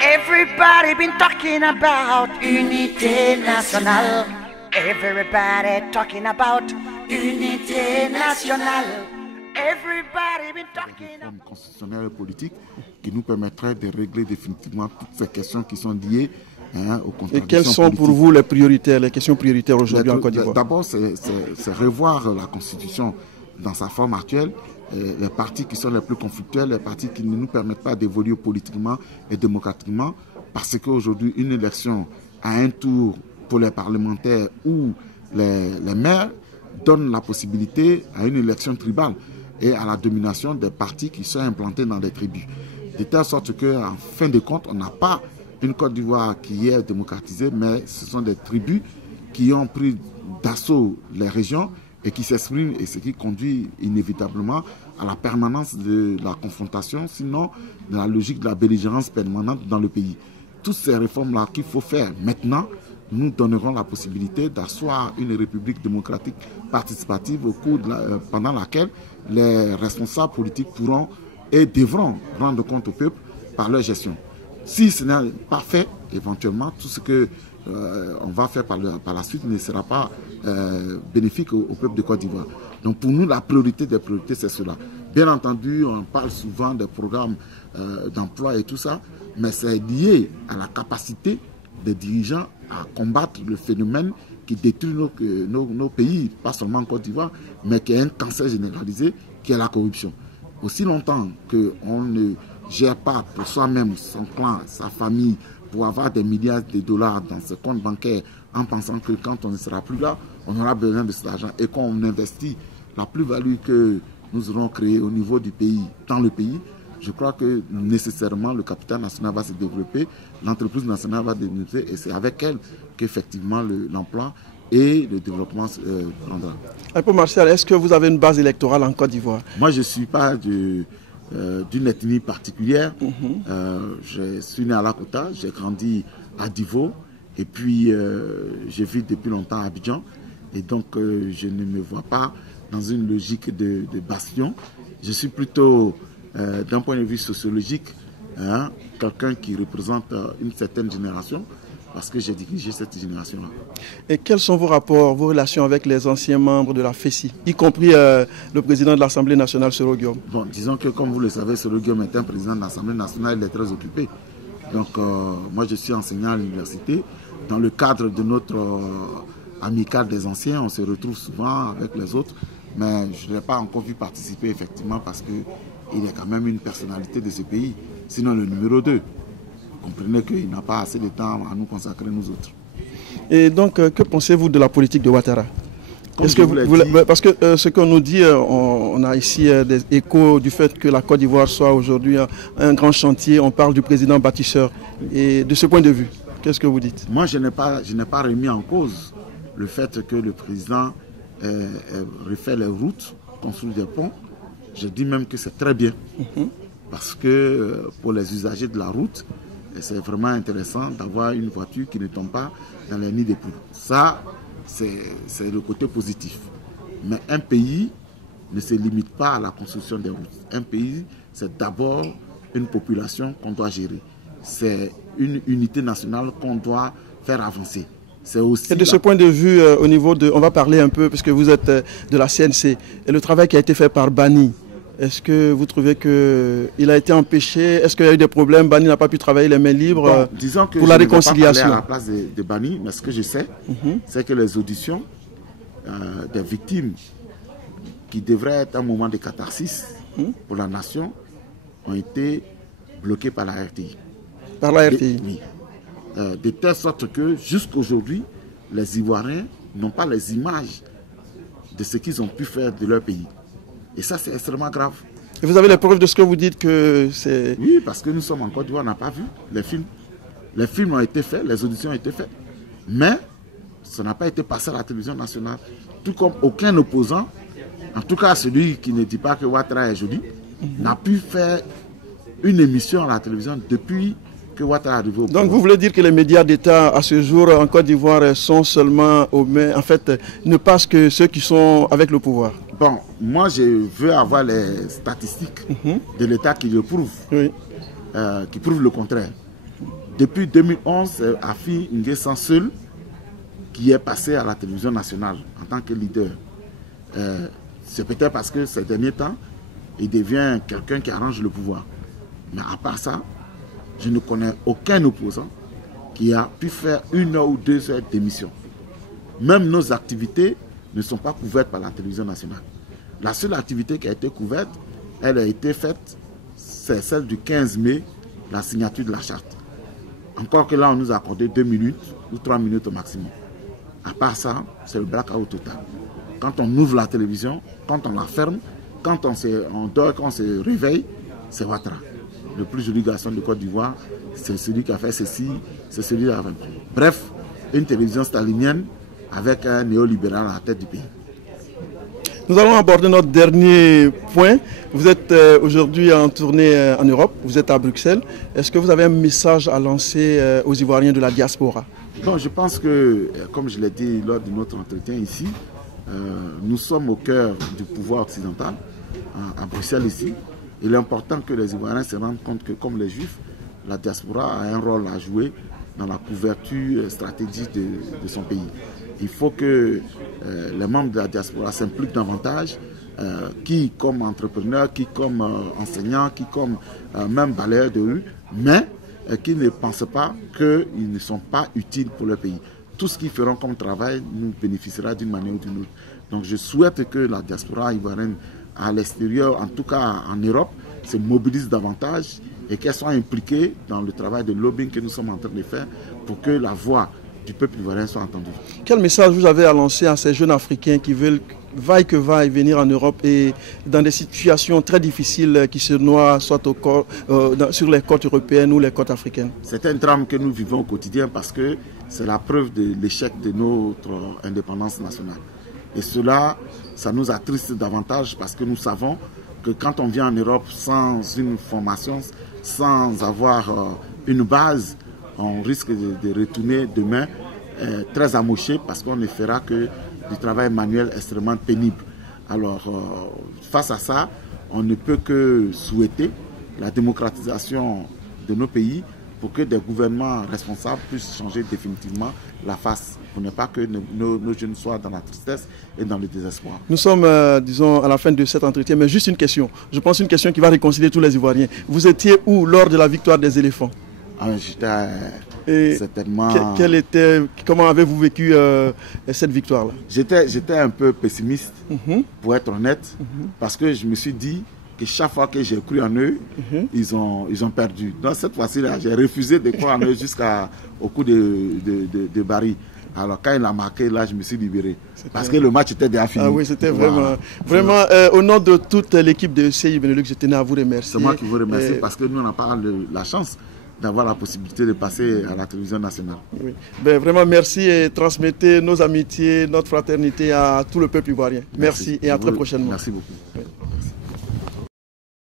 Everybody been talking about unité nationale. Everybody talking about unité nationale. Everybody been talking about... Une réforme constitutionnelle et politique qui nous permettrait de régler définitivement toutes ces questions qui sont liées aux contradictions politiques. Et quelles sont pour vous les priorités, les questions prioritaires aujourd'hui en Côte d'Ivoire? D'abord, c'est revoir la Constitution dans sa forme actuelle. Les partis qui sont les plus conflictuels, les partis qui ne nous permettent pas d'évoluer politiquement et démocratiquement, parce qu'aujourd'hui, une élection à un tour pour les parlementaires ou les maires donne la possibilité à une élection tribale et à la domination des partis qui sont implantés dans des tribus. De telle sorte qu'en fin de compte, on n'a pas une Côte d'Ivoire qui est démocratisée, mais ce sont des tribus qui ont pris d'assaut les régions et qui s'expriment, et ce qui conduit inévitablement à la permanence de la confrontation, sinon de la logique de la belligérance permanente dans le pays. Toutes ces réformes-là qu'il faut faire maintenant nous donneront la possibilité d'asseoir une république démocratique participative pendant laquelle les responsables politiques pourront et devront rendre compte au peuple par leur gestion. Si ce n'est pas fait, éventuellement, tout ce que on va faire par la suite ne sera pas bénéfique au peuple de Côte d'Ivoire. Donc pour nous, la priorité des priorités, c'est cela. Bien entendu, on parle souvent des programmes d'emploi et tout ça, mais c'est lié à la capacité des dirigeants à combattre le phénomène qui détruit nos pays, pas seulement en Côte d'Ivoire, mais qui est un cancer généralisé, qui est la corruption. Aussi longtemps qu'on ne gère pas pour soi-même, son clan, sa famille, pour avoir des milliards de dollars dans ce compte bancaire en pensant que quand on ne sera plus là, on aura besoin de cet argent et qu'on investit la plus-value que nous aurons créée au niveau du pays, dans le pays, je crois que nécessairement le capital national va se développer, l'entreprise nationale va se développer et c'est avec elle qu'effectivement l'emploi et le développement prendra. Paul Martial, est-ce que vous avez une base électorale en Côte d'Ivoire? Moi, je ne suis pas d'une ethnie particulière. Je suis né à Lakota, j'ai grandi à Divo et puis je vis depuis longtemps à Abidjan. Et donc je ne me vois pas dans une logique de bastion. Je suis plutôt, d'un point de vue sociologique, quelqu'un qui représente une certaine génération, parce que j'ai dirigé cette génération-là. Et quels sont vos rapports, vos relations avec les anciens membres de la FESI, y compris le président de l'Assemblée nationale, Soro Guillaume? Bon, disons que comme vous le savez, Soro Guillaume est un président de l'Assemblée nationale, il est très occupé. Donc moi je suis enseignant à l'université. Dans le cadre de notre amicale des anciens, on se retrouve souvent avec les autres, mais je ne l'ai pas encore vu participer effectivement parce qu'il est quand même une personnalité de ce pays, sinon le numéro 2. Vous comprenez qu'il n'a pas assez de temps à nous consacrer, nous autres. Et donc, que pensez-vous de la politique de Ouattara? Parce que ce qu'on nous dit, on a ici des échos du fait que la Côte d'Ivoire soit aujourd'hui un grand chantier. On parle du président bâtisseur. Et de ce point de vue, qu'est-ce que vous dites? Moi, je n'ai pas remis en cause le fait que le président refait les routes, construit des ponts. Je dis même que c'est très bien. Parce que pour les usagers de la route, c'est vraiment intéressant d'avoir une voiture qui ne tombe pas dans les nids des poules. Ça, c'est le côté positif. Mais un pays ne se limite pas à la construction des routes. Un pays, c'est d'abord une population qu'on doit gérer. C'est une unité nationale qu'on doit faire avancer. Et de ce point de vue, au niveau de... On va parler un peu, parce que vous êtes de la CNC, et le travail qui a été fait par Bani, est-ce que vous trouvez qu'il a été empêché? Est-ce qu'il y a eu des problèmes? Bani n'a pas pu travailler les mains libres pour la réconciliation? Je ne vais pas parler à la place de Bani, mais ce que je sais, c'est que les auditions des victimes, qui devraient être un moment de catharsis pour la nation, ont été bloquées par la RTI. Par la RTI? Oui. De telle sorte que jusqu'aujourd'hui, les Ivoiriens n'ont pas les images de ce qu'ils ont pu faire de leur pays. Et ça, c'est extrêmement grave. Et vous avez les preuves de ce que vous dites que c'est... Oui, parce que nous sommes en Côte d'Ivoire, on n'a pas vu les films. Les films ont été faits, les auditions ont été faites. Mais ça n'a pas été passé à la télévision nationale. Tout comme aucun opposant, en tout cas celui qui ne dit pas que Ouattara est joli, n'a pu faire une émission à la télévision depuis que Ouattara est arrivé au pouvoir. Donc vous voulez dire que les médias d'État à ce jour en Côte d'Ivoire sont seulement aux mains, en fait, ne passent que ceux qui sont avec le pouvoir? Bon, moi je veux avoir les statistiques de l'État qui le prouvent, qui prouvent le contraire. Depuis 2011, c'est Afi N'Guessan seul qui est passé à la télévision nationale en tant que leader. C'est peut-être parce que ces derniers temps, il devient quelqu'un qui arrange le pouvoir. Mais à part ça, je ne connais aucun opposant qui a pu faire 1 heure ou 2 heures d'émission. Même nos activités ne sont pas couvertes par la télévision nationale. La seule activité qui a été couverte, elle a été faite, c'est celle du 15 mai, la signature de la charte. Encore que là, on nous a accordé 2 minutes ou 3 minutes au maximum. À part ça, c'est le blackout total. Quand on ouvre la télévision, quand on la ferme, quand on dort, quand on se réveille, c'est Ouattara. Le plus joli garçon de Côte d'Ivoire, c'est celui qui a fait ceci, c'est celui qui a fait. Bref, une télévision stalinienne avec un néolibéral à la tête du pays. Nous allons aborder notre dernier point. Vous êtes aujourd'hui en tournée en Europe, vous êtes à Bruxelles. Est-ce que vous avez un message à lancer aux Ivoiriens de la diaspora? Bon, je pense que, comme je l'ai dit lors de notre entretien ici, nous sommes au cœur du pouvoir occidental, à Bruxelles ici. Il est important que les Ivoiriens se rendent compte que, comme les Juifs, la diaspora a un rôle à jouer dans la couverture stratégique de son pays. Il faut que les membres de la diaspora s'impliquent davantage, qui comme entrepreneurs, qui comme enseignants, qui comme même balayeurs de rue, mais qui ne pensent pas qu'ils ne sont pas utiles pour le pays. Tout ce qu'ils feront comme travail nous bénéficiera d'une manière ou d'une autre. Donc je souhaite que la diaspora ivoirienne à l'extérieur, en tout cas en Europe, se mobilise davantage et qu'elle soit impliquée dans le travail de lobbying que nous sommes en train de faire pour que la voix du peuple ivoirien soit entendue. Quel message vous avez à lancer à ces jeunes Africains qui veulent vaille que vaille venir en Europe et dans des situations très difficiles qui se noient soit sur les côtes européennes ou les côtes africaines? C'est un drame que nous vivons au quotidien parce que c'est la preuve de l'échec de notre indépendance nationale. Et cela, ça nous attriste davantage parce que nous savons que quand on vient en Europe sans une formation, sans avoir une base, on risque de retourner demain très amoché parce qu'on ne fera que du travail manuel extrêmement pénible. Alors, face à ça, on ne peut que souhaiter la démocratisation de nos pays pour que des gouvernements responsables puissent changer définitivement la face, pour ne pas que nos jeunes soient dans la tristesse et dans le désespoir. Nous sommes, disons, à la fin de cet entretien, mais juste une question. Je pense une question qui va réconcilier tous les Ivoiriens. Vous étiez où lors de la victoire des éléphants? J'étais certainement... Comment avez-vous vécu cette victoire-là? J'étais un peu pessimiste, pour être honnête, parce que je me suis dit que chaque fois que j'ai cru en eux, ils ont perdu. Donc cette fois-ci, j'ai refusé de croire en eux jusqu'au coup de Barry. Alors quand il a marqué, là, je me suis libéré. Parce que le match était déjà fini. Ah oui, c'était vraiment... Vraiment, au nom de toute l'équipe de CI Benelux, je tenais à vous remercier. C'est moi qui vous remercie parce que nous, on n'a pas la chance d'avoir la possibilité de passer à la télévision nationale. Oui. Ben, vraiment, merci et transmettez nos amitiés, notre fraternité à tout le peuple ivoirien. Merci et à très prochainement. Merci beaucoup. Oui.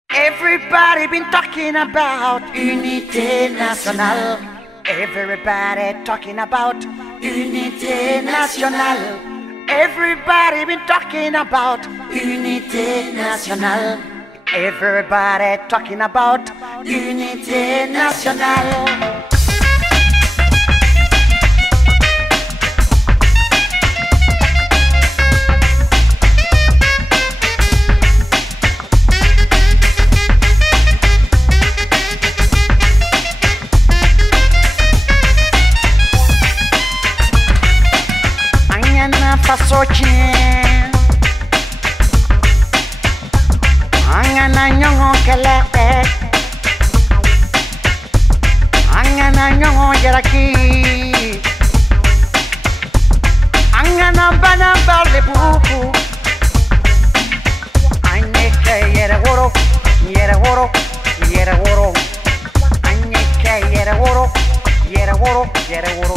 Everybody been talking about unité nationale. Everybody talking about unité nationale. Everybody been talking about unité nationale. Everybody talking about unité nationale. Fasochen Angana nyongo kele Angana nyongo yaraki Angana bana barle buku Anyeke yere woro Yere woro Yere woro Anyeke yere woro Yere woro Yere woro